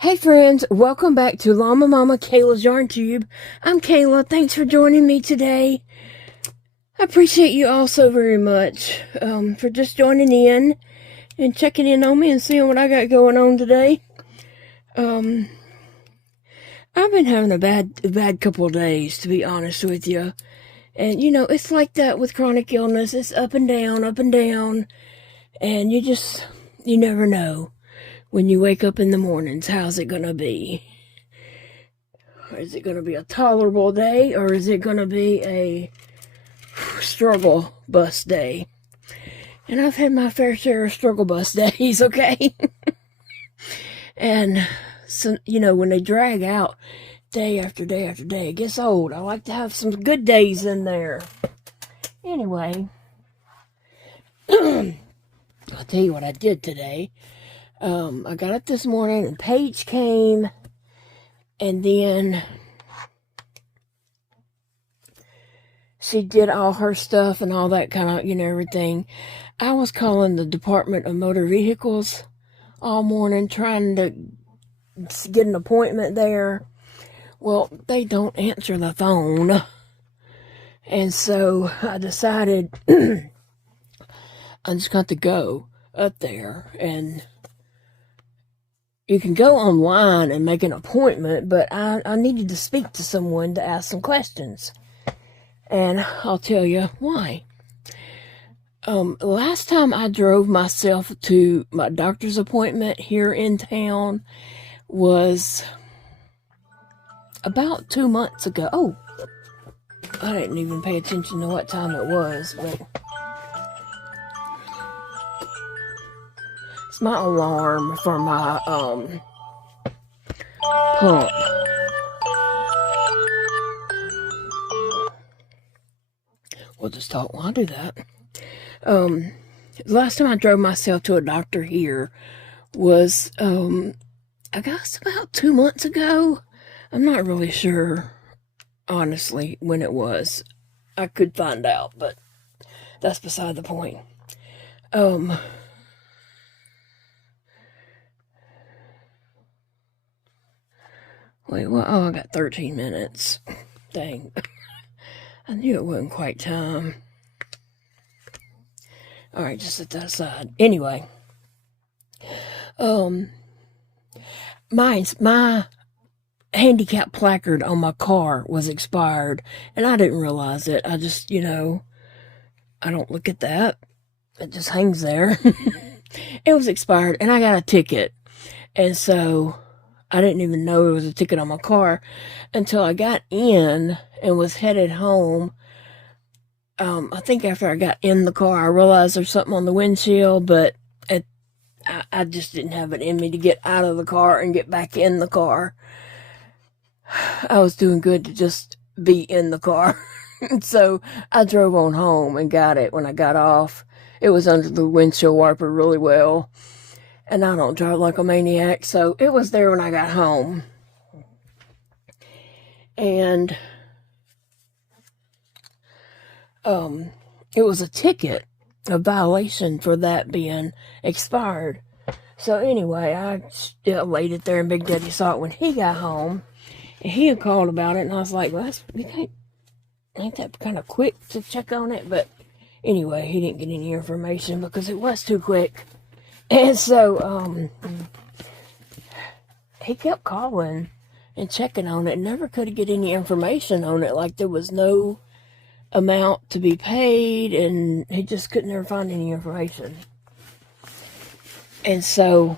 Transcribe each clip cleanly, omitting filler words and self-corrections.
Hey friends, welcome back to Llama Mama Kayla's Yarn Tube. I'm Kayla. Thanks for joining me today. I appreciate you all so very much for just joining in and checking in on me and seeing what I got going on today. I've been having a bad couple of days, to be honest with you. And you know, it's like that with chronic illness. It's up and down, and you never know. When you wake up in the mornings, how's it going to be? Is it going to be a tolerable day, or is it going to be a struggle bus day? And I've had my fair share of struggle bus days, okay? And, so, you know, when they drag out day after day after day, it gets old. I like to have some good days in there. Anyway, I'll tell you what I did today. I got up this morning and Paige came, and then she did all her stuff and all that kind of, you know, everything. I was calling the Department of Motor Vehicles all morning trying to get an appointment there. Well, they don't answer the phone. And so I decided I'm just going to go up there, and you can go online and make an appointment, but I needed to speak to someone to ask some questions. And I'll tell you why. Last time I drove myself to my doctor's appointment here in town was about 2 months ago. Oh, I didn't even pay attention to what time it was, but it's my alarm for my pump. We'll just talk while I do that. Last time I drove myself to a doctor here was I guess about 2 months ago. I'm not really sure, honestly, when it was. I could find out, but that's beside the point. Wait, well, oh, I got 13 minutes. Dang. I knew it wasn't quite time. Alright, just set that aside. Anyway. My handicap placard on my car was expired, and I didn't realize it. I just, you know, I don't look at that. It just hangs there. It was expired, and I got a ticket. And so I didn't even know there was a ticket on my car until I got in and was headed home. I think after I got in the car, I realized there's something on the windshield, but I just didn't have it in me to get out of the car and get back in the car. I was doing good to just be in the car. So I drove on home and got it when I got off. It was under the windshield wiper really well. And I don't drive like a maniac, so it was there when I got home. And it was a ticket, a violation for that being expired. So anyway, I still laid it there, and Big Daddy saw it when he got home. And he had called about it, and I was like, well, ain't that kind of quick to check on it? But anyway, he didn't get any information because it was too quick. And so, he kept calling and checking on it. Never could get any information on it. Like, there was no amount to be paid, and he just couldn't ever find any information. And so,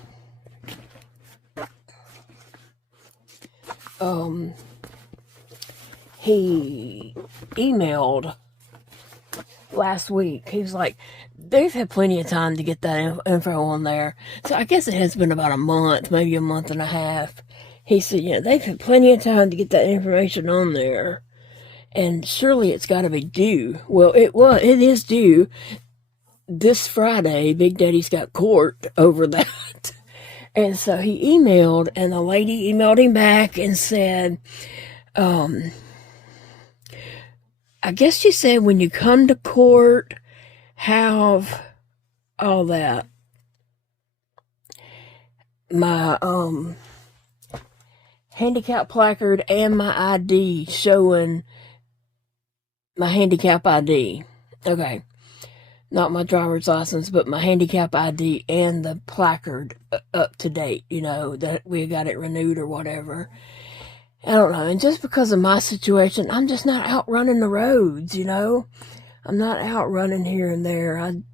he emailed last week. He was like, they've had plenty of time to get that info on there. So I guess it has been about a month, maybe a month and a half. He said, yeah, they've had plenty of time to get that information on there. And surely it's got to be due. Well, it is due this Friday. Big Daddy's got court over that. And so he emailed, and the lady emailed him back and said, I guess she said when you come to court, have all that. My handicap placard and my ID showing my handicap ID. Okay. Not my driver's license, but my handicap ID and the placard up to date, you know, that we got it renewed or whatever. I don't know. And just because of my situation, I'm just not out running the roads, you know. I'm not out running here and there. I'm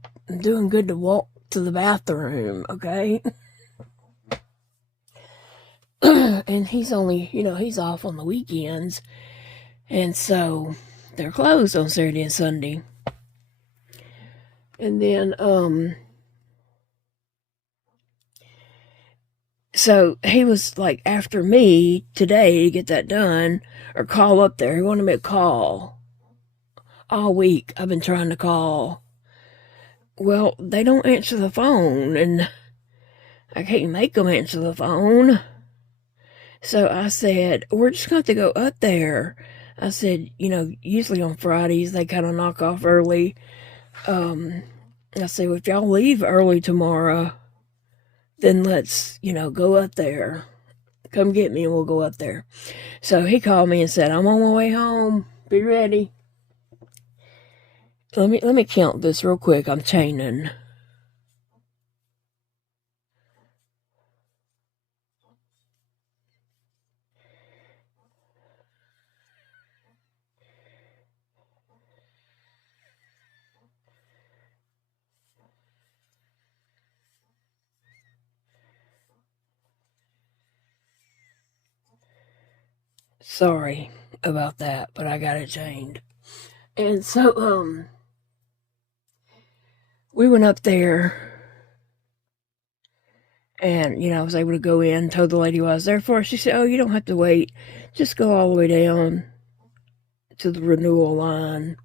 doing good to walk to the bathroom, okay? And he's only, you know, he's off on the weekends. And so they're closed on Saturday and Sunday. And then, so he was like after me today to get that done or call up there. He wanted me to call all week. I've been trying to call. Well, they don't answer the phone and I can't make them answer the phone. So I said, we're just going to have to go up there. I said, you know, usually on Fridays they kind of knock off early. I said, well, if y'all leave early tomorrow, then let's, you know, go up there. Come get me and we'll go up there. So he called me and said, I'm on my way home. Be ready. Let me count this real quick. I'm chaining. Sorry about that, but I got it chained. And so, we went up there and, you know, I was able to go in, told the lady what I was there for. She said, oh, you don't have to wait. Just go all the way down to the renewal line.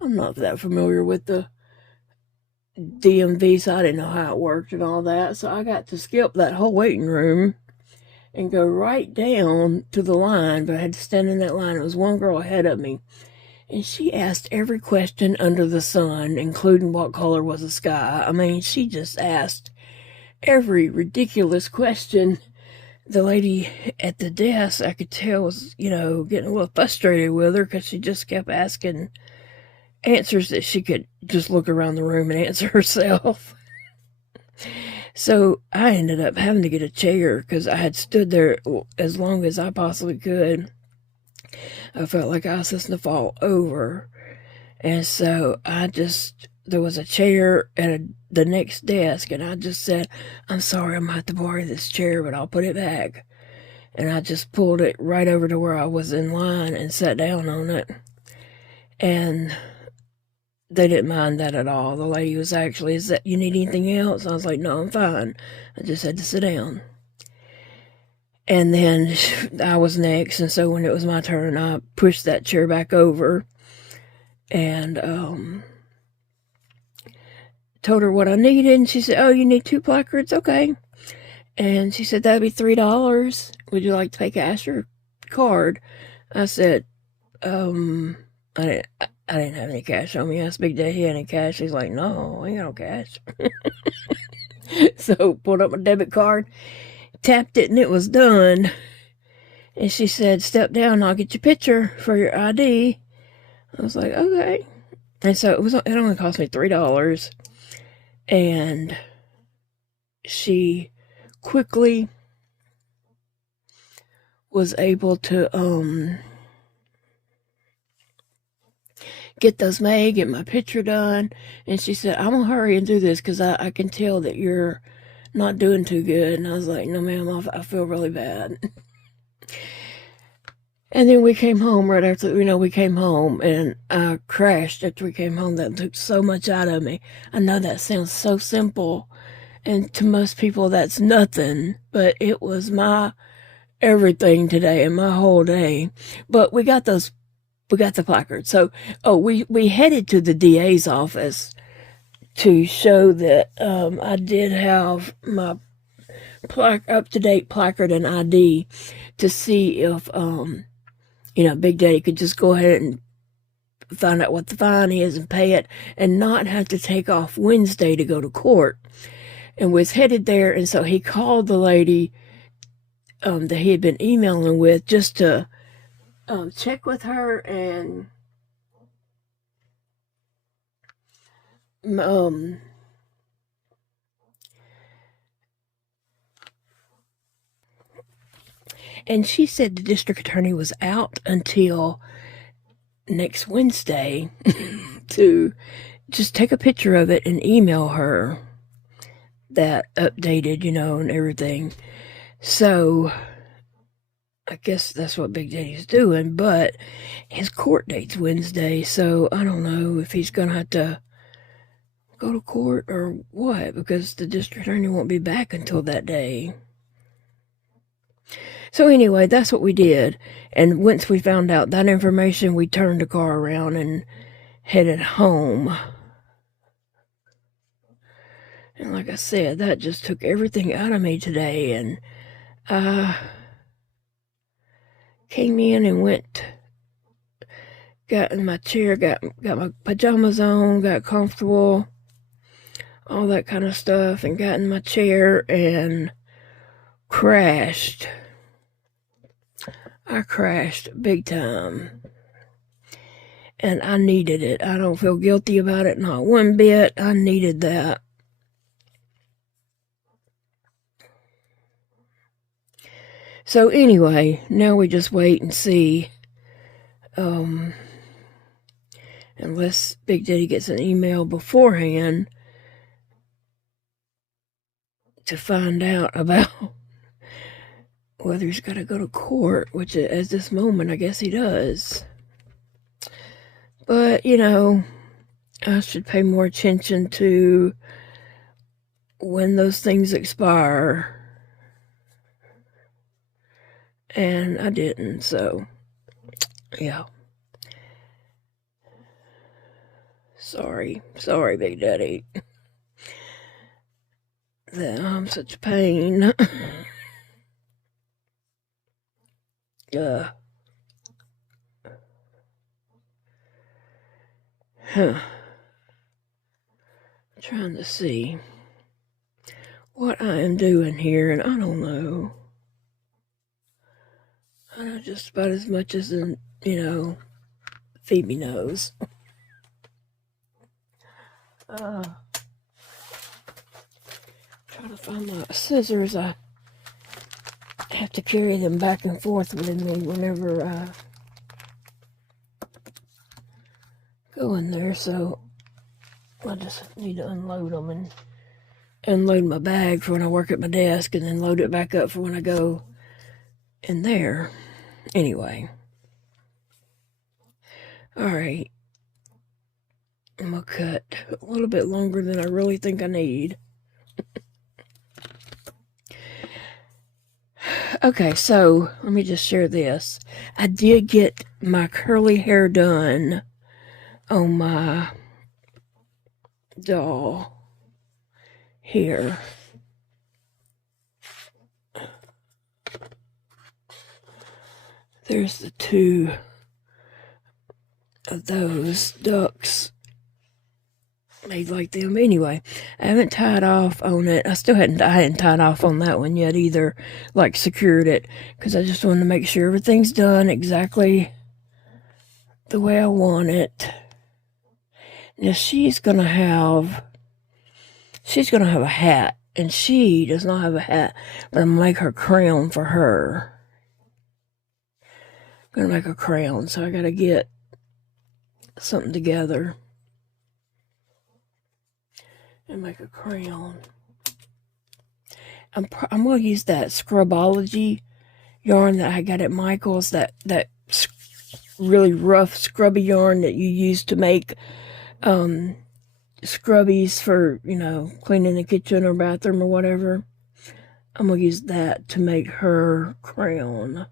I'm not that familiar with the DMV, so I didn't know how it worked and all that. So I got to skip that whole waiting room and go right down to the line, but I had to stand in that line. It was one girl ahead of me, and she asked every question under the sun, including what color was the sky. I mean, she just asked every ridiculous question. The lady at the desk, I could tell, was, you know, getting a little frustrated with her because she just kept asking answers that she could just look around the room and answer herself. So I ended up having to get a chair because I had stood there as long as I possibly could. I felt like I was just to fall over. And so there was a chair at the next desk, and I just said, I'm sorry, I'm going to have to borrow this chair, but I'll put it back. And I just pulled it right over to where I was in line and sat down on it. And they didn't mind that at all. The lady was actually, is that, you need anything else? I was like, no, I'm fine. I just had to sit down. And then I was next, and so when it was my turn, I pushed that chair back over and told her what I needed, and she said, oh, you need 2 placards? Okay. And she said, that'd be $3. Would you like to pay cash or card? I said, I didn't have any cash on me. I asked Big Daddy, he had any cash. He's like, no, I ain't got no cash. So pulled up my debit card, tapped it, and it was done. And she said, step down, I'll get your picture for your ID. I was like, okay. And so it only cost me $3. And she quickly was able to get those made, get my picture done. And she said, I'm gonna hurry and do this because I can tell that you're not doing too good. And I was like, no ma'am, I feel really bad. And then we came home right after, we came home, and I crashed after we came home. That took so much out of me. I know that sounds so simple, and to most people that's nothing, but it was my everything today and my whole day. But we got the placards. So, we headed to the DA's office to show that I did have my up-to-date placard and ID to see if Big Daddy could just go ahead and find out what the fine is and pay it and not have to take off Wednesday to go to court. And was headed there, and so he called the lady that he had been emailing with just to check with her and and she said the district attorney was out until next Wednesday to just take a picture of it and email her that updated, and everything. So I guess that's what Big Daddy's doing, but his court date's Wednesday, so I don't know if he's gonna have to go to court or what, because the district attorney won't be back until that day. So anyway, that's what we did. And once we found out that information, we turned the car around and headed home. And like I said, that just took everything out of me today. And I came in and got in my chair, got my pajamas on, got comfortable, all that kind of stuff, and got in my chair and crashed. I crashed big time. And I needed it. I don't feel guilty about it, not one bit. I needed that. So anyway, now we just wait and see. Unless Big Daddy gets an email beforehand to find out about whether he's got to go to court, which at this moment, I guess he does. But, I should pay more attention to when those things expire. And I didn't, so, yeah. Sorry, Big Daddy. That I'm such pain. Trying to see what I am doing here, and I don't know. I know just about as much as, Phoebe knows. Trying to find my scissors. I have to carry them back and forth with me whenever I go in there, so I just need to unload them and unload my bag for when I work at my desk, and then load it back up for when I go in there. Anyway. Alright. I'm gonna cut a little bit longer than I really think I need. Okay, so let me just share this. I did get my curly hair done on my doll here. There's the two of those ducks made like them. Anyway, I haven't tied off on it. I hadn't tied off on that one yet either, like secured it, because I just wanted to make sure everything's done exactly the way I want it. Now she's gonna have a hat, and she does not have a hat, but I'm gonna make her crown for her. I'm gonna make a crown, so I gotta get something together and make a crown. I'm gonna use that Scrubology yarn that I got at Michael's, that really rough scrubby yarn that you use to make scrubbies for, cleaning the kitchen or bathroom or whatever. I'm gonna use that to make her crown.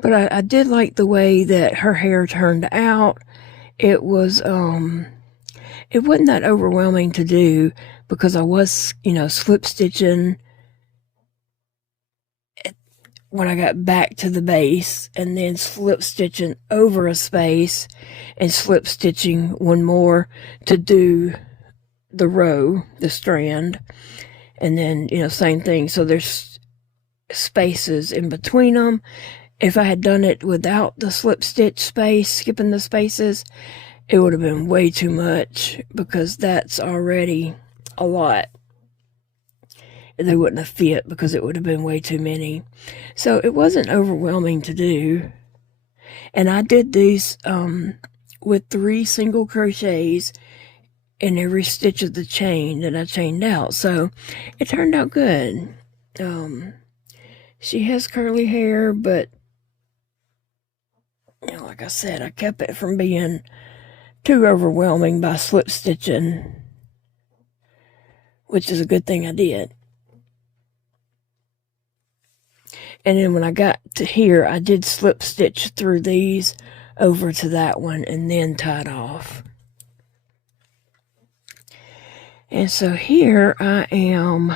But I did like the way that her hair turned out. It was, it wasn't that overwhelming to do because I was, slip stitching when I got back to the base, and then slip stitching over a space and slip stitching one more to do the row, the strand, and then, you know, same thing. So there's spaces in between them. If I had done it without the slip stitch space, skipping the spaces, it would have been way too much, because that's already a lot. They wouldn't have fit because it would have been way too many. So it wasn't overwhelming to do. And I did these with 3 single crochets in every stitch of the chain that I chained out. So it turned out good. She has curly hair, but you know, like I said, I kept it from being too overwhelming by slip stitching, which is a good thing I did. And then when I got to here, I did slip stitch through these over to that one and then tied off. And so here I am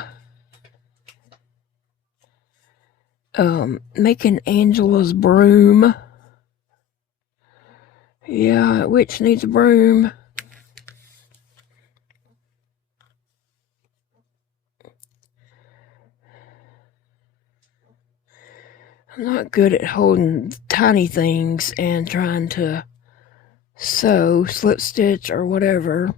making Angela's broom. Yeah, which needs a broom. I'm not good at holding tiny things and trying to sew, slip stitch, or whatever.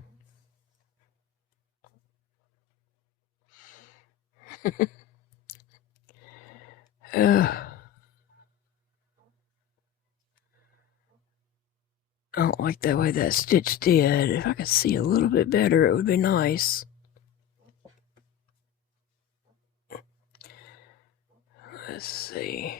I don't like the way that stitch did. If I could see a little bit better, it would be nice. Let's see.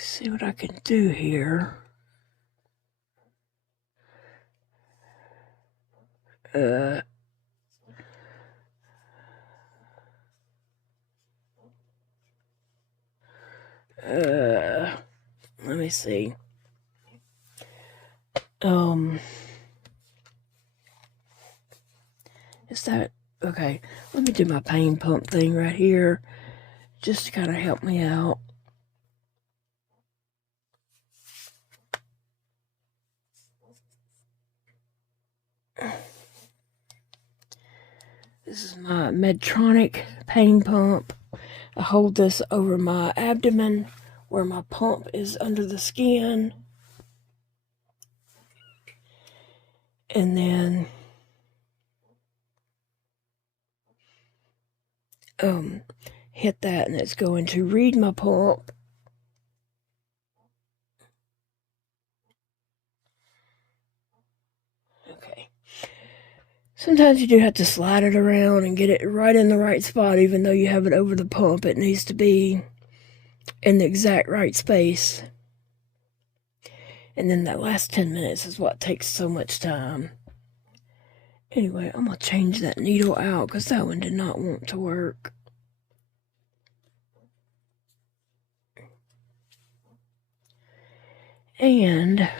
See what I can do here. Let me see. Is that okay? Let me do my pain pump thing right here, just to kind of help me out. This is my Medtronic pain pump. I hold this over my abdomen where my pump is under the skin. And then hit that, and it's going to read my pump. Okay. Sometimes you do have to slide it around and get it right in the right spot, even though you have it over the pump. It needs to be in the exact right space. And then that last 10 minutes is what takes so much time. Anyway, I'm going to change that needle out because that one did not want to work. And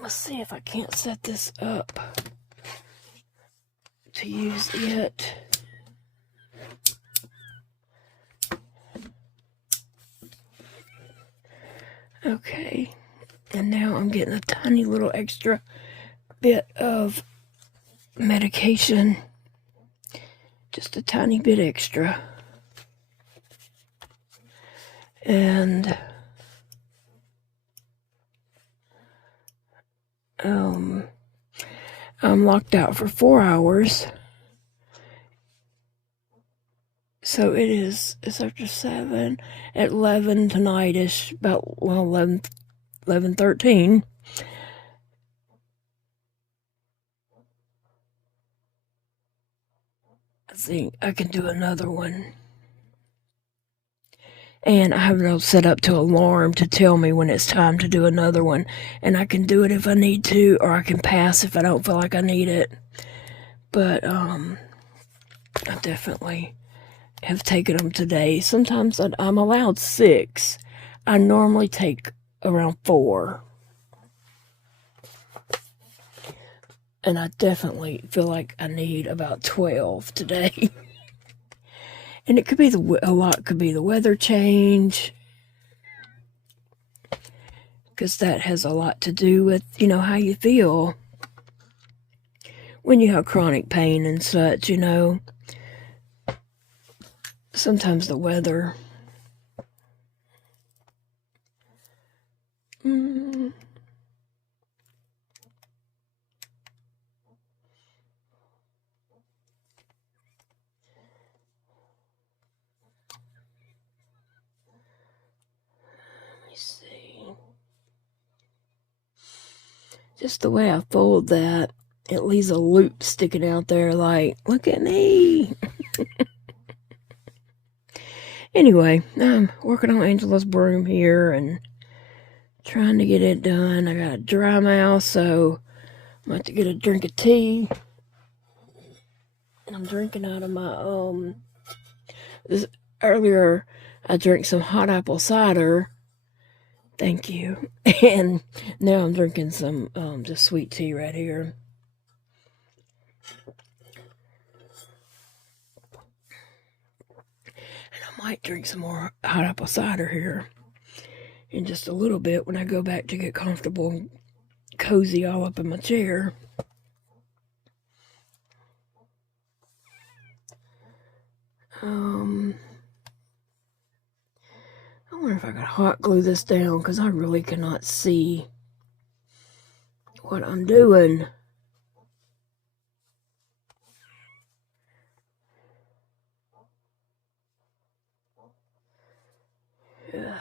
let's see if I can't set this up to use it. Okay, and now I'm getting a tiny little extra bit of medication, just a tiny bit extra, and I'm locked out for 4 hours. So it's after 7, at 11 tonight-ish, about, well, 11:13. I think I can do another one. And I have it all set up to alarm to tell me when it's time to do another one. And I can do it if I need to, or I can pass if I don't feel like I need it. But, I definitely have taken them today. Sometimes I'm allowed 6. I normally take around 4. And I definitely feel like I need about 12 today. And it could be a lot could be the weather change. Because that has a lot to do with, how you feel when you have chronic pain and such, Sometimes the weather. Let me see. Just the way I fold that, it leaves a loop sticking out there like, look at me. Anyway, I'm working on Angela's broom here and trying to get it done. I got a dry mouth, so I'm about to get a drink of tea. I'm drinking out of my, earlier I drank some hot apple cider. Thank you. And now I'm drinking some, just sweet tea right here. I might drink some more hot apple cider here in just a little bit when I go back to get comfortable and cozy all up in my chair. I wonder if I could hot glue this down because I really cannot see what I'm doing. Yeah.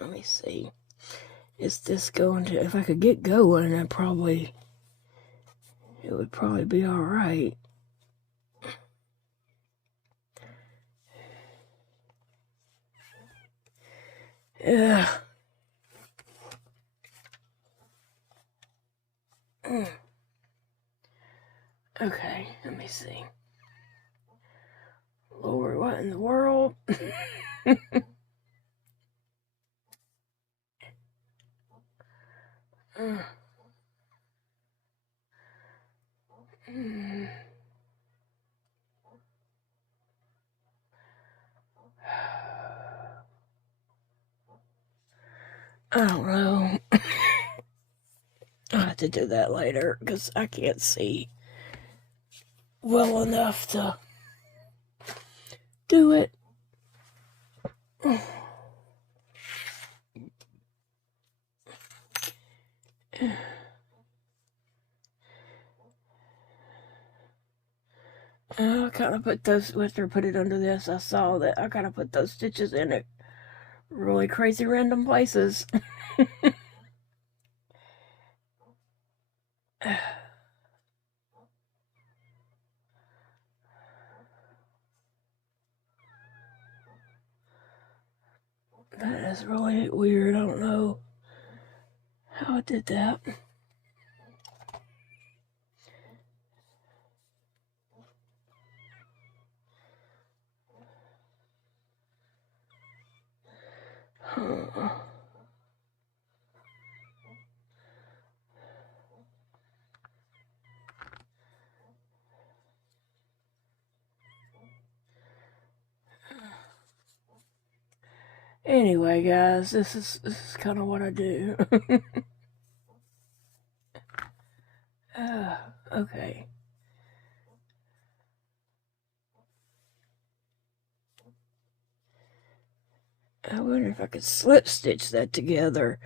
Let me see. Is this going to, if I could get going, it would probably be all right. Yeah. Okay, let me see. Lord, what in the world? I don't know. I'll have to do that later because I can't see well enough to do it. I kind of put those, after I put it under this, I saw that I kind of put those stitches in it really crazy random places. That is really weird. I don't know how I did that. Anyway, guys, this is kind of what I do. Okay. I wonder if I could slip stitch that together.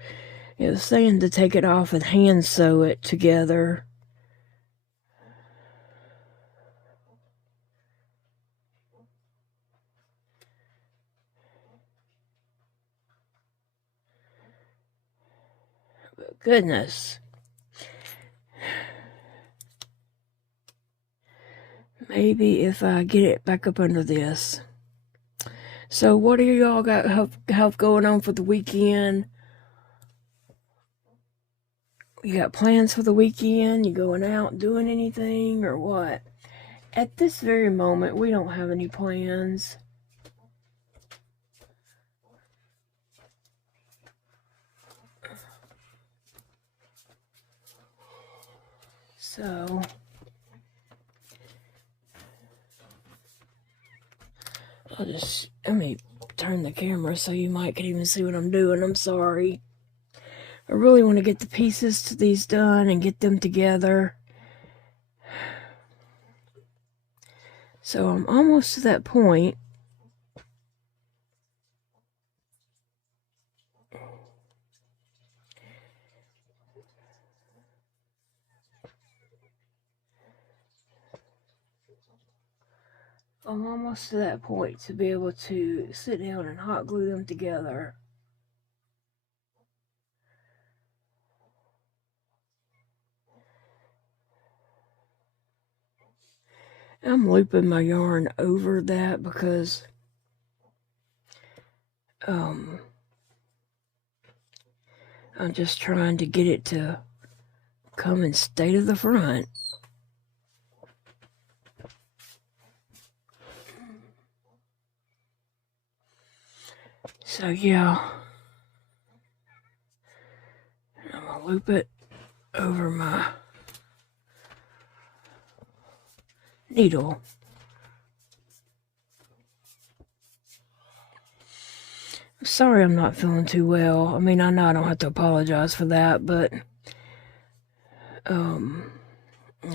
It was saying to take it off and hand sew it together. But goodness. Maybe if I get it back up under this. So what do y'all have going on for the weekend? You got plans for the weekend? You going out doing anything or what? At this very moment, we don't have any plans. So, let me turn the camera so you might can even see what I'm doing. I'm sorry. I really want to get the pieces to these done and get them together. So I'm almost to that point. I'm almost to that point to be able to sit down and hot glue them together. I'm looping my yarn over that because I'm just trying to get it to come and stay to the front. So yeah, I'm gonna loop it over my needle. Sorry I'm not feeling too well. I mean, I know I don't have to apologize for that, but I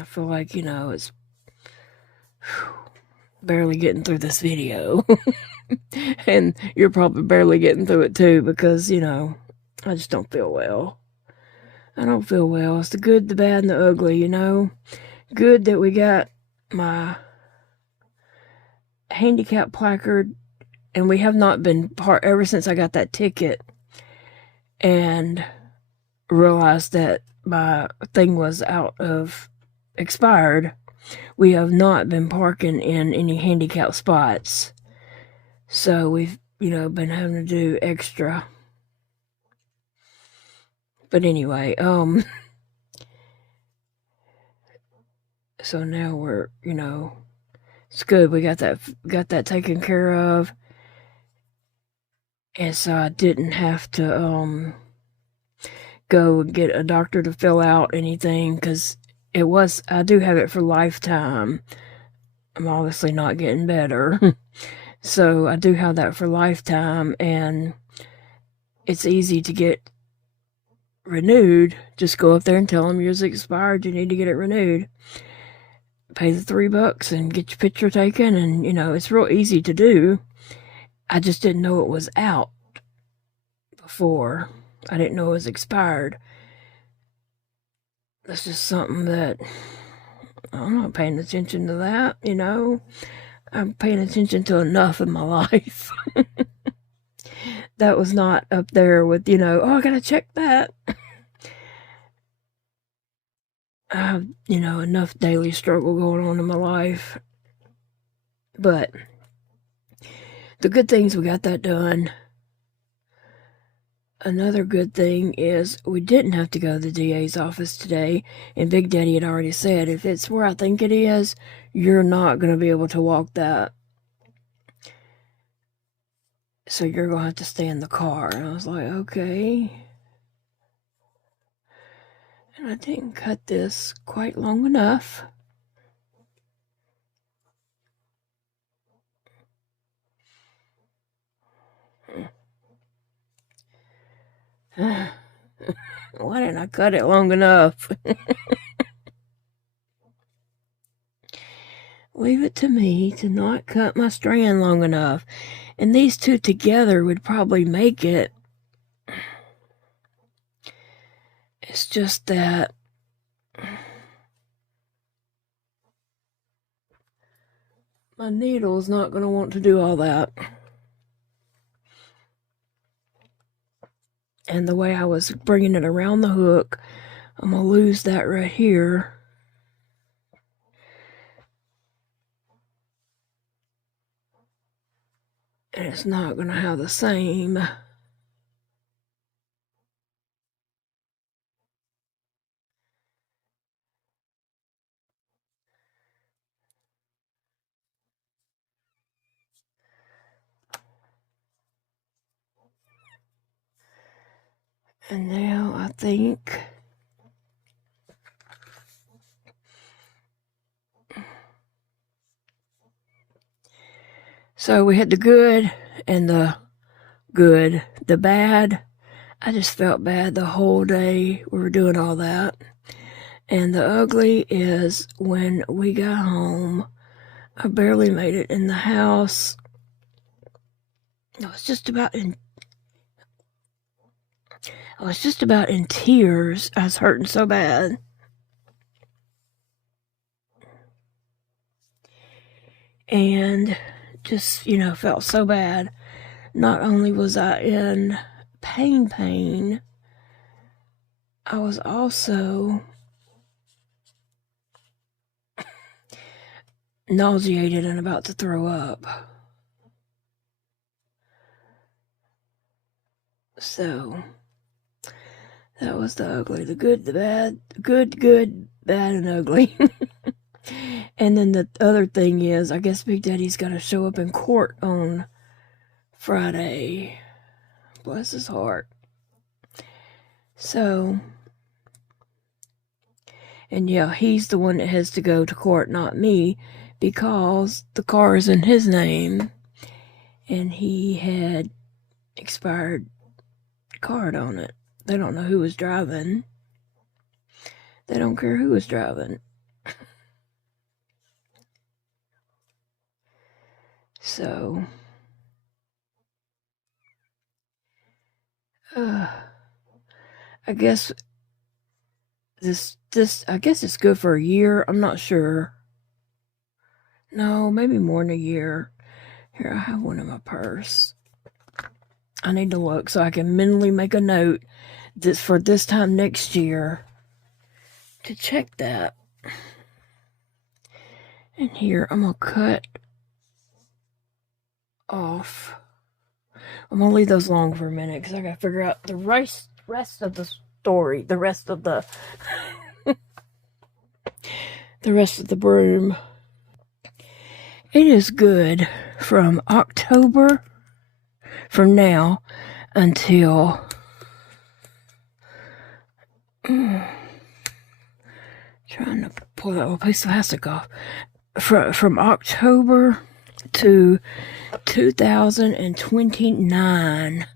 feel like, you know, it's barely getting through this video. And you're probably barely getting through it too because, you know, I just don't feel well. I don't feel well. It's the good, the bad, and the ugly, you know. Good that we got my handicap placard, and we have not been ever since I got that ticket and realized that my thing was expired. We have not been parking in any handicap spots. So we've, you know, been having to do extra. But anyway, so now we're, you know, it's good. We got that taken care of. And so I didn't have to go and get a doctor to fill out anything because I do have it for lifetime. I'm obviously not getting better. So I do have that for lifetime, and it's easy to get renewed. Just go up there and tell them yours expired. You need to get it renewed. Pay the $3 and get your picture taken, and you know, it's real easy to do. I just didn't know it was out before. I didn't know it was expired. That's just something that I'm not paying attention to that, you know. I'm paying attention to enough in my life. That was not up there with, you know, oh, I gotta check that. I have, you know, enough daily struggle going on in my life. But the good things, we got that done. Another good thing is we didn't have to go to the DA's office today, and Big Daddy had already said, if it's where I think it is, you're not going to be able to walk that. So you're going to have to stay in the car. And I was like, okay. And I didn't cut this quite long enough. Why didn't I cut it long enough? Leave it to me to not cut my strand long enough. And these two together would probably make it. It's just that my needle's not going to want to do all that. And the way I was bringing it around the hook, I'm going to lose that right here. And it's not going to have the same And now I think so we had the good and the good. The bad, I just felt bad the whole day we were doing all that. And the ugly is when we got home, I barely made it in the house. I was just about in tears. I was hurting so bad. And just, felt so bad. Not only was I in pain, I was also nauseated and about to throw up. So that was the ugly, the good, the bad, good, bad, and ugly. And then the other thing is, I guess Big Daddy's got to show up in court on Friday. Bless his heart. So, and yeah, he's the one that has to go to court, not me, because the car is in his name, and he had expired card on it. They don't know who was driving. They don't care who was driving. So, I guess I guess it's good for a year. I'm not sure. No, maybe more than a year. Here, I have one in my purse. I need to look so I can mentally make a note for this time next year to check that. And here, I'm going to cut off. I'm going to leave those long for a minute because I got to figure out the rest of the story, the rest of the broom. It is good from October, from now until trying to pull that little piece of plastic off. From October to 2029.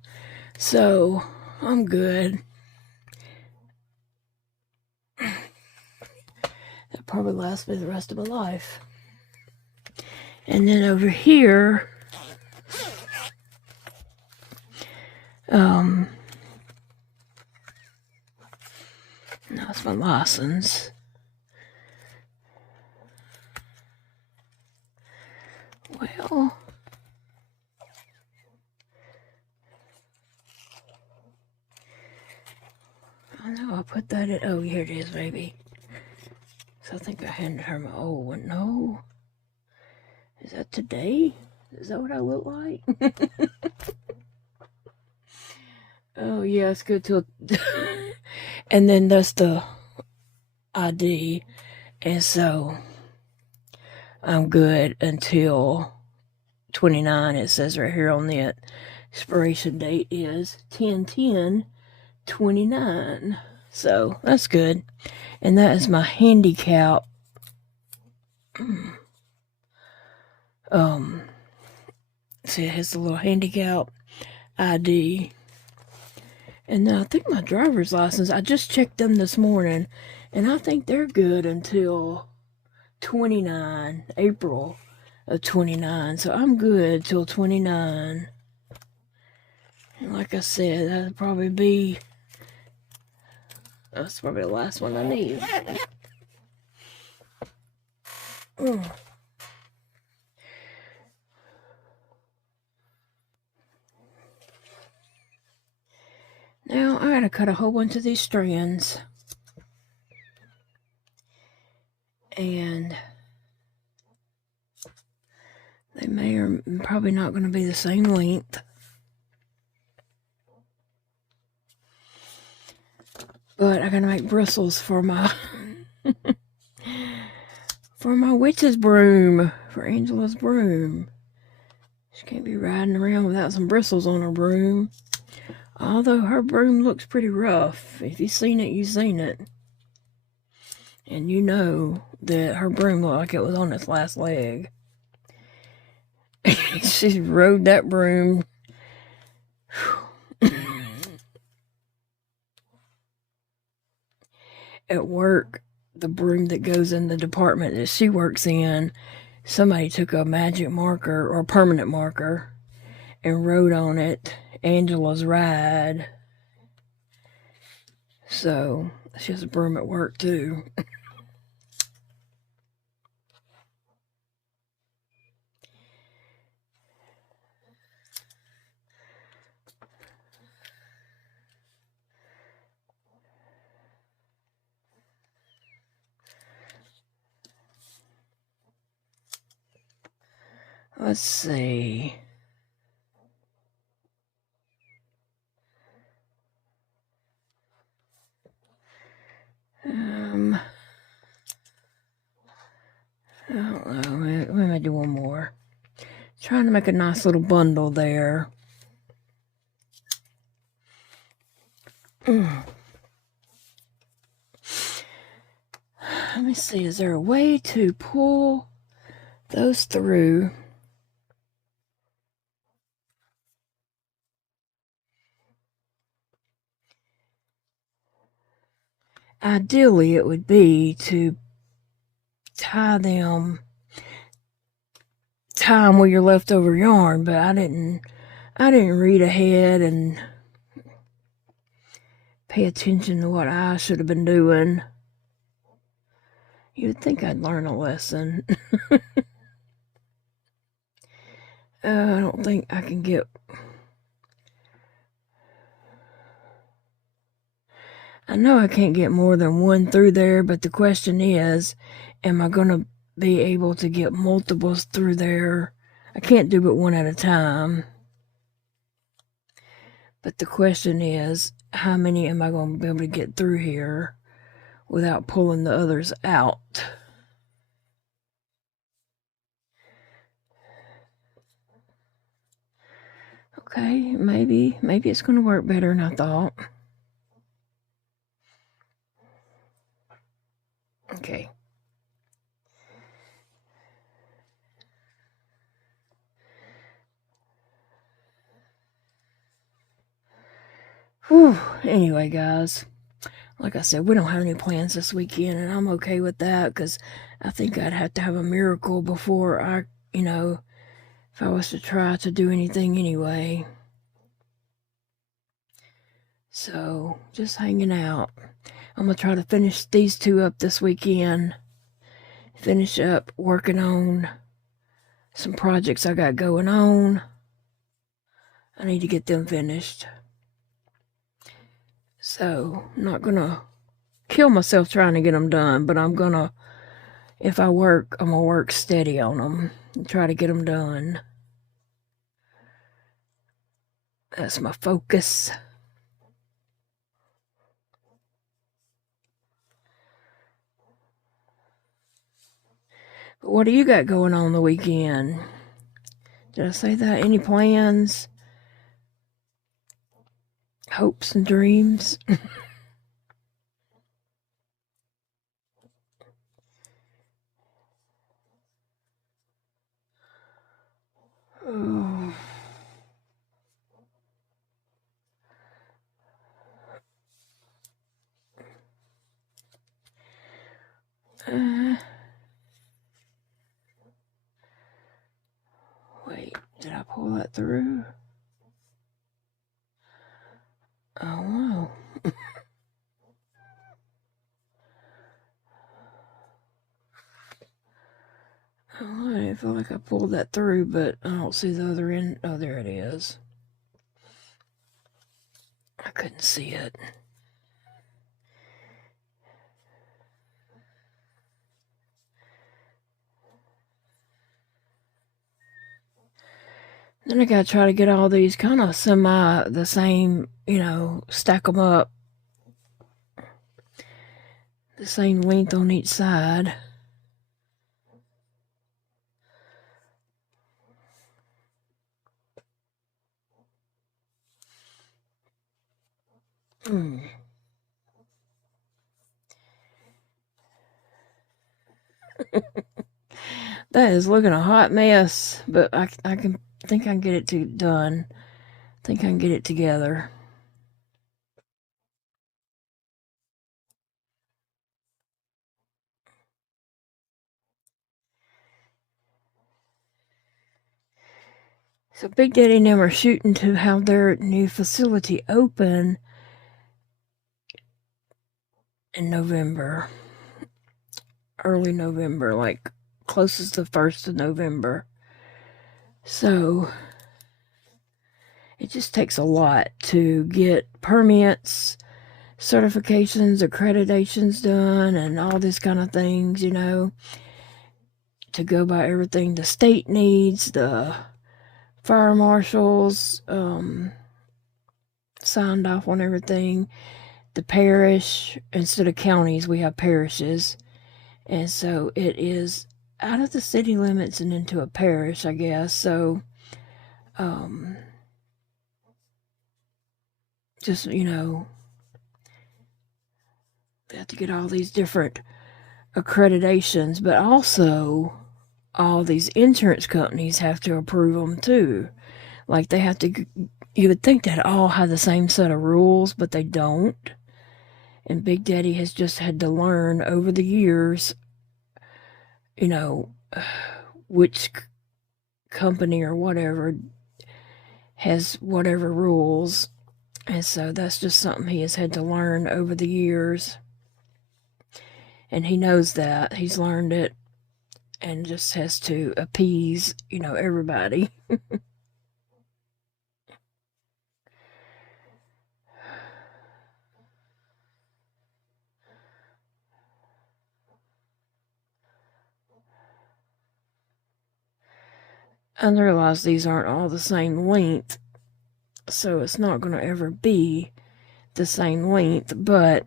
So I'm good. That probably lasts me the rest of my life. And then over here, that's my license. Well, I know I put that in. Oh, here it is, baby. So I think I handed her my old one. No. Is that today? Is that what I look like? Oh, yeah, it's good till... And then that's the ID. And so I'm good until 29. It says right here on the expiration date is 10/10/29. So that's good. And that is my handicap. See, it has the little handicap ID. And then I think my driver's license, I just checked them this morning, and I think they're good until 29, April of 29. So I'm good till 29. And like I said, that's probably the last one I need. Now I gotta cut a whole bunch of these strands. And they may or probably not going to be the same length. But I gotta make bristles for my witch's broom, for Angela's broom. She can't be riding around without some bristles on her broom. Although her broom looks pretty rough. If you've seen it, you've seen it. And you know that her broom looked like it was on its last leg. She rode that broom. At work, the broom that goes in the department that she works in, somebody took a magic marker or permanent marker and wrote on it, Angela's ride. So she has a broom at work too. Let's see. I don't know. Let me do one more. Trying to make a nice little bundle there. Let me see. Is there a way to pull those through? Ideally, it would be to tie them with your leftover yarn, but I didn't read ahead and pay attention to what I should have been doing. You'd think I'd learn a lesson. I don't think I can get... I know I can't get more than one through there, but the question is, am I going to be able to get multiples through there? I can't do but one at a time. But the question is, how many am I going to be able to get through here without pulling the others out? Okay, maybe it's going to work better than I thought. Okay. Whew. Anyway, guys, like I said, we don't have any plans this weekend, and I'm okay with that because I think I'd have to have a miracle before I, if I was to try to do anything anyway. So, just hanging out. I'm going to try to finish these two up this weekend. Finish up working on some projects I got going on. I need to get them finished. So, I'm not going to kill myself trying to get them done, but I'm going to, if I work, I'm going to work steady on them and try to get them done. That's my focus. But what do you got going on the weekend? Did I say that? Any plans? Hopes and dreams? Oh. Wait, did I pull that through? Oh, wow. Oh, I didn't feel like I pulled that through, but I don't see the other end. Oh, there it is. I couldn't see it. Then I gotta try to get all these kind of semi the same, stack them up. The same length on each side. That is looking a hot mess, but I can think I can get it done. Think I can get it together. So Big Daddy and them are shooting to have their new facility open in November. Early November, like closest to 1st of November. So it just takes a lot to get permits, certifications, accreditations done, and all this kind of things, you know, to go by everything the state needs, the fire marshals signed off on everything, the parish, instead of counties, we have parishes, and so it is out of the city limits and into a parish, I guess, so just, you know, they have to get all these different accreditations, but also all these insurance companies have to approve them too. Like they have to, you would think that all have the same set of rules, but they don't. And Big Daddy has just had to learn over the years, you know, which company or whatever has whatever rules. And so that's just something he has had to learn over the years. And he knows that. He's learned it and just has to appease, you know, everybody. I realize these aren't all the same length, so it's not going to ever be the same length, but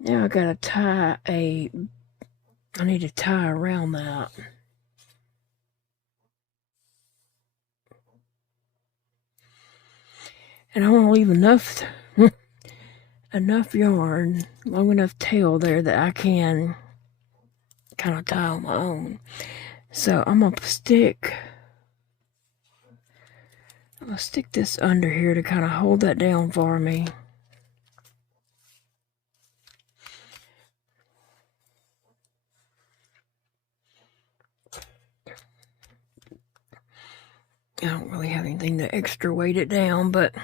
now I gotta I need to tie around that. And I want to leave enough yarn, long enough tail there that I can kind of tie on my own. So I'm gonna stick this under here to kind of hold that down for me. I don't really have anything to extra weight it down, but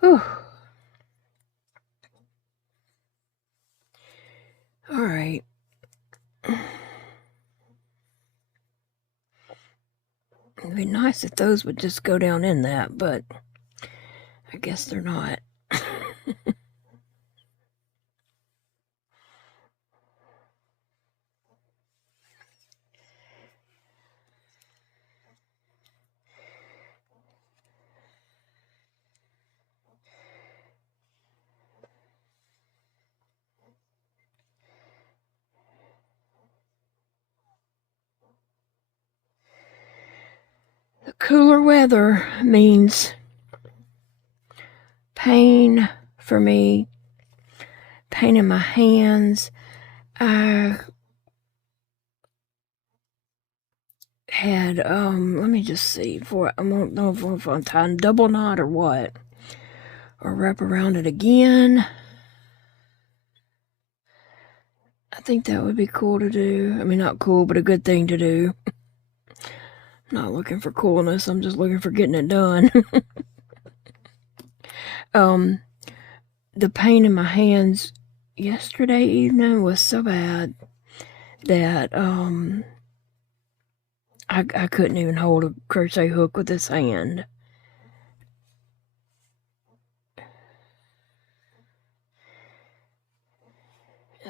whew. All right. It'd be nice if those would just go down in that, but I guess they're not. The cooler weather means pain for me, pain in my hands. I had, let me just see, I don't know if I'm tying double knot or what, or wrap around it again. I think that would be cool to do. I mean, not cool, but a good thing to do. I'm not looking for coolness, I'm just looking for getting it done. The pain in my hands yesterday evening was so bad that I couldn't even hold a crochet hook with this hand.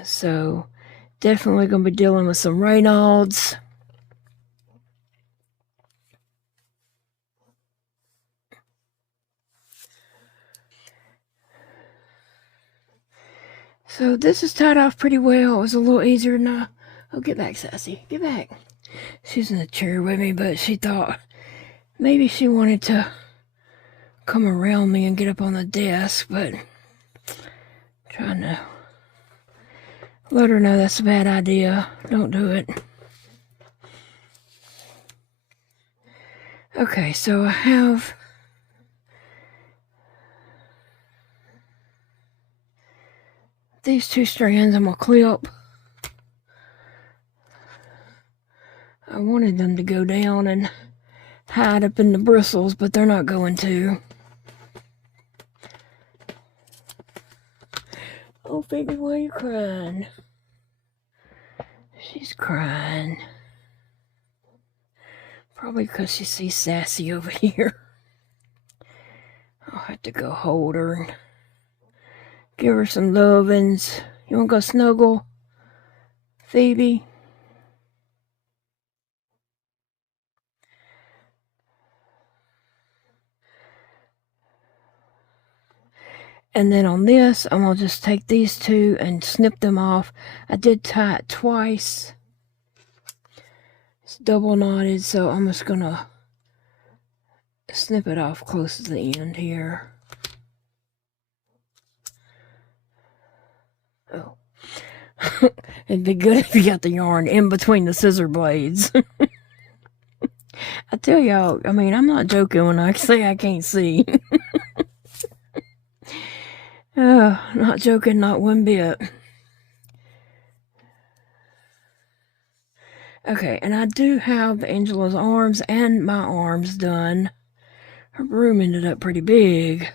So definitely gonna be dealing with some Raynauds. So this is tied off pretty well. It was a little easier than oh, get back, Sassy. Get back. She's in the chair with me, but she thought maybe she wanted to come around me and get up on the desk, but I'm trying to let her know that's a bad idea. Don't do it. Okay, so I have these 2 strands I'm going to clip. I wanted them to go down and hide up in the bristles, but they're not going to. Oh, baby, why are you crying? She's crying. Probably because she sees Sassy over here. I'll have to go hold her and give her some lovins. You want to go snuggle, Phoebe? And then on this, I'm going to just take these 2 and snip them off. I did tie it twice. It's double knotted, so I'm just going to snip it off close to the end here. Oh. It'd be good if you got the yarn in between the scissor blades. I tell y'all, I mean, I'm not joking when I say I can't see. Not joking, not one bit. Okay, and I do have Angela's arms and my arms done. Her broom ended up pretty big.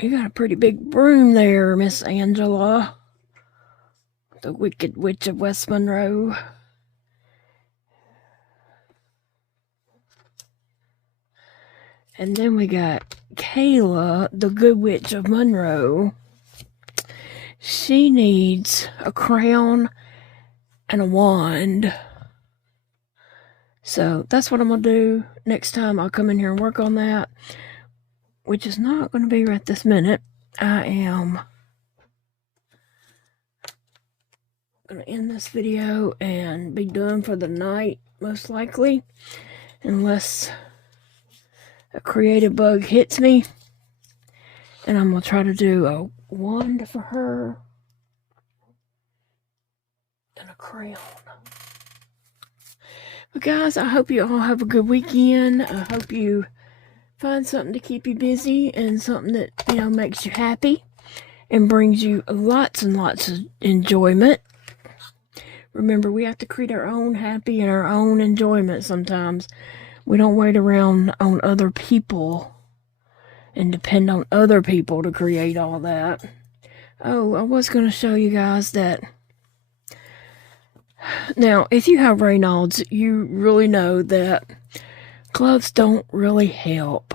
You got a pretty big broom there, Miss Angela. The Wicked Witch of West Monroe. And then we got Kayla, the Good Witch of Monroe. She needs a crown and a wand. So that's what I'm going to do. Next time I'll come in here and work on that, which is not going to be right this minute. I am going to end this video and be done for the night, most likely, unless a creative bug hits me. And I'm going to try to do a wand for her and a crown. But guys, I hope you all have a good weekend. I hope you find something to keep you busy and something that, you know, makes you happy and brings you lots and lots of enjoyment. Remember, we have to create our own happy and our own enjoyment sometimes. We don't wait around on other people and depend on other people to create all that. Oh, I was going to show you guys that. Now, if you have Raynaud's, you really know that gloves don't really help,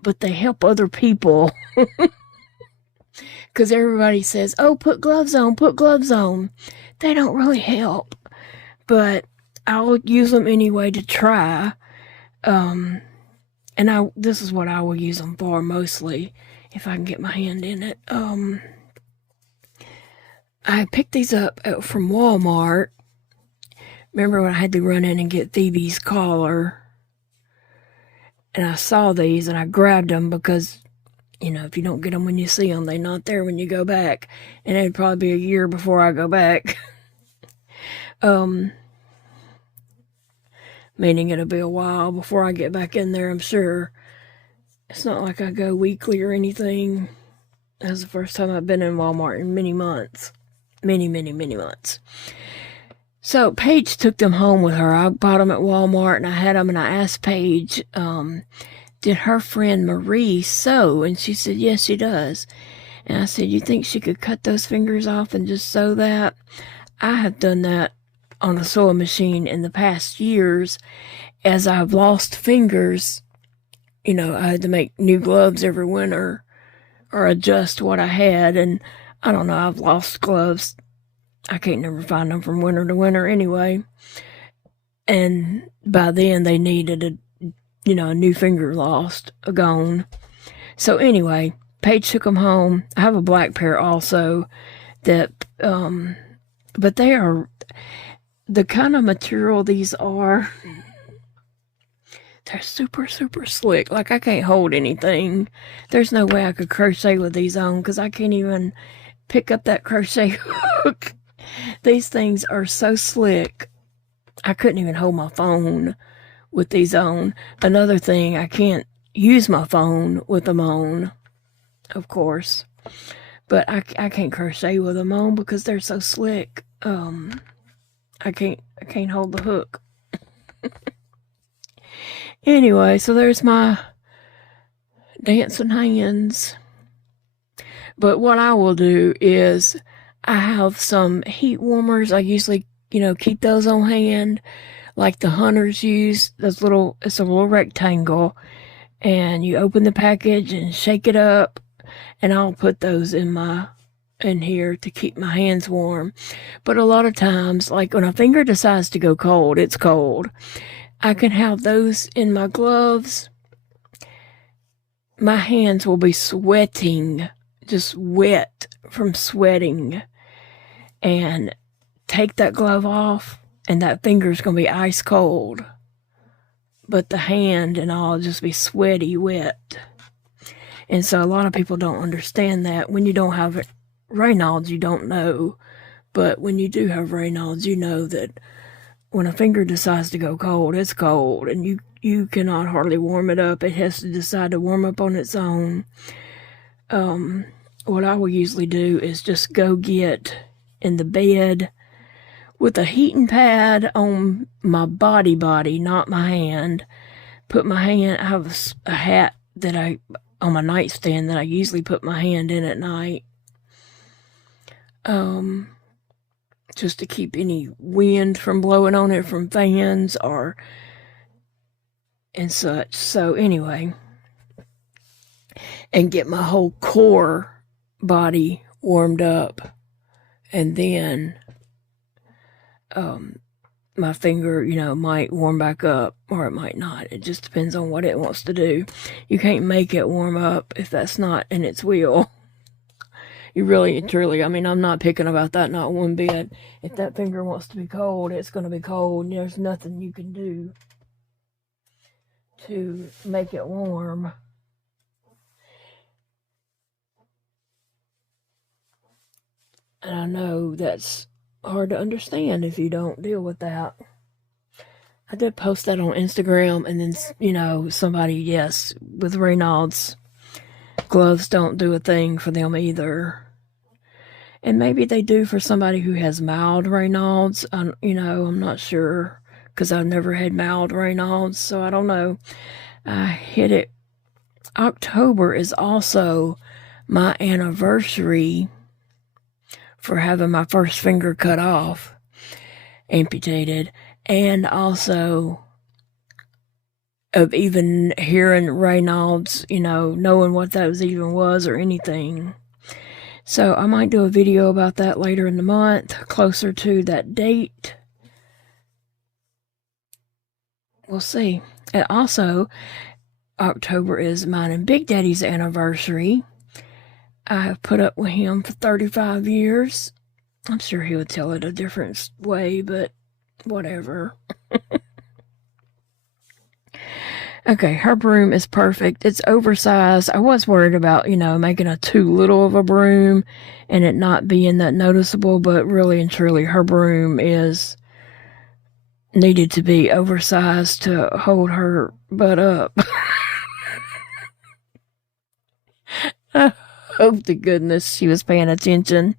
but they help other people. Because everybody says, oh, put gloves on, put gloves on. They don't really help, but I'll use them anyway to try. And this is what I will use them for mostly, if I can get my hand in it. I picked these up from Walmart. Remember when I had to run in and get Phoebe's collar? And I saw these and I grabbed them because, you know, if you don't get them when you see them, they're not there when you go back. And it'd probably be a year before I go back. Meaning it'll be a while before I get back in there, I'm sure. It's not like I go weekly or anything. That's the first time I've been in Walmart in many months. Many months. So Paige took them home with her. I bought them at Walmart and I had them, and I asked Paige, did her friend Marie sew? And she said, yes, she does. And I said, you think she could cut those fingers off and just sew that? I have done that on a sewing machine in the past years. As I've lost fingers, you know, I had to make new gloves every winter or adjust what I had. And I don't know, I've lost gloves. I can't never find them from winter to winter anyway. And by then they needed a new finger lost, gone. So anyway, Paige took them home. I have a black pair also that, but they are the kind of material these are. they're super, super slick. Like, I can't hold anything. There's no way I could crochet with these on because I can't even pick up that crochet hook. These things are so slick. I couldn't even hold my phone with these on. Another thing, I can't use my phone with them on, of course. But I can't crochet with them on because they're so slick. I can't hold the hook. Anyway, so there's my dancing hands. But what I will do is I have some heat warmers. I usually, keep those on hand, like the hunters use. It's a little rectangle, and you open the package and shake it up, and I'll put those in here to keep my hands warm. But a lot of times, like when a finger decides to go cold, it's cold. I can have those in my gloves. My hands will be sweating, just wet from sweating. And take that glove off, and that finger's going to be ice cold. But the hand and all just be sweaty, wet. And so a lot of people don't understand that. When you don't have Raynaud's, you don't know. But when you do have Raynaud's, you know that when a finger decides to go cold, it's cold, and you cannot hardly warm it up. It has to decide to warm up on its own. What I will usually do is just go get in the bed with a heating pad on my body, not my hand. Put my hand, I have a hat on my nightstand that I usually put my hand in at night. Just to keep any wind from blowing on it from fans and such. So anyway, and get my whole core body warmed up, and then my finger, might warm back up, or it might not. It just depends on what it wants to do. You can't make it warm up if that's not in its will. You really, truly, I'm not picking about that, not one bit. If that finger wants to be cold, it's going to be cold, and there's nothing you can do to make it warm. And I know that's hard to understand if you don't deal with that. I did post that on Instagram, and then, somebody, yes, with Raynaud's, gloves don't do a thing for them either. And maybe they do for somebody who has mild Raynaud's. I'm not sure, because I've never had mild Raynaud's, so I don't know. I hit it. October is also my anniversary for having my first finger cut off, amputated, and also of even hearing Raynaud's, knowing what that even was or anything. So I might do a video about that later in the month, closer to that date. We'll see. And also, October is mine and Big Daddy's anniversary. I have put up with him for 35 years. I'm sure he would tell it a different way, but whatever. Okay, her broom is perfect. It's oversized. I was worried about, making a too little of a broom and it not being that noticeable, but really and truly her broom needed to be oversized to hold her butt up. I hope to goodness she was paying attention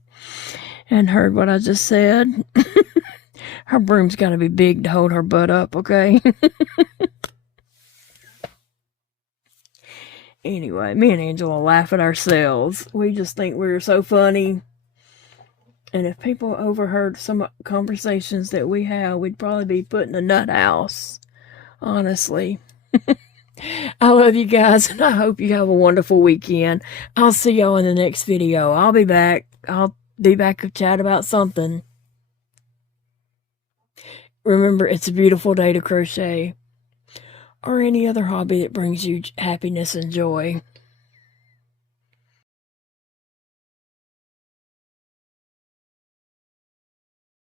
and heard what I just said. Her broom's got to be big to hold her butt up, okay? Anyway, me and Angela laugh at ourselves. We just think we're so funny. And if people overheard some conversations that we have, we'd probably be put in a nut house. Honestly. I love you guys, and I hope you have a wonderful weekend. I'll see y'all in the next video. I'll be back. I'll be back to chat about something. Remember, it's a beautiful day to crochet, or any other hobby that brings you happiness and joy.